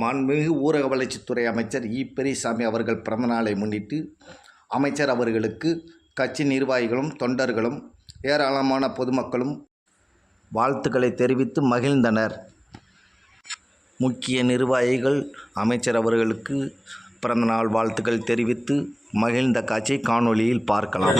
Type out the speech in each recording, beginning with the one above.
மாண்புமிகு ஊரக வளர்ச்சித்துறை அமைச்சர் பெரியசாமி அவர்கள் பிறந்தநாளை முன்னிட்டு அமைச்சர் அவர்களுக்கு கட்சி நிர்வாகிகளும் தொண்டர்களும் ஏராளமான பொதுமக்களும் வாழ்த்துக்களை தெரிவித்து மகிழ்ந்தனர். முக்கிய நிர்வாகிகள் அமைச்சர் அவர்களுக்கு பிறந்தநாள் வாழ்த்துக்கள் தெரிவித்து மகிழ்ந்த காட்சியை காணொளியில் பார்க்கலாம்.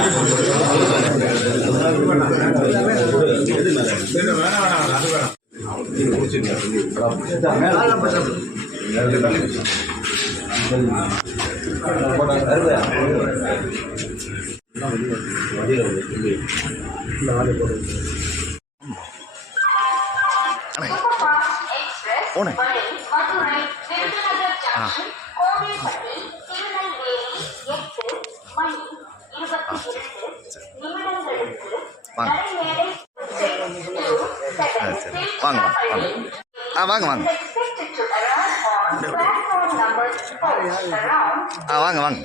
வாங்க வாங்க வாங்க வாங்க.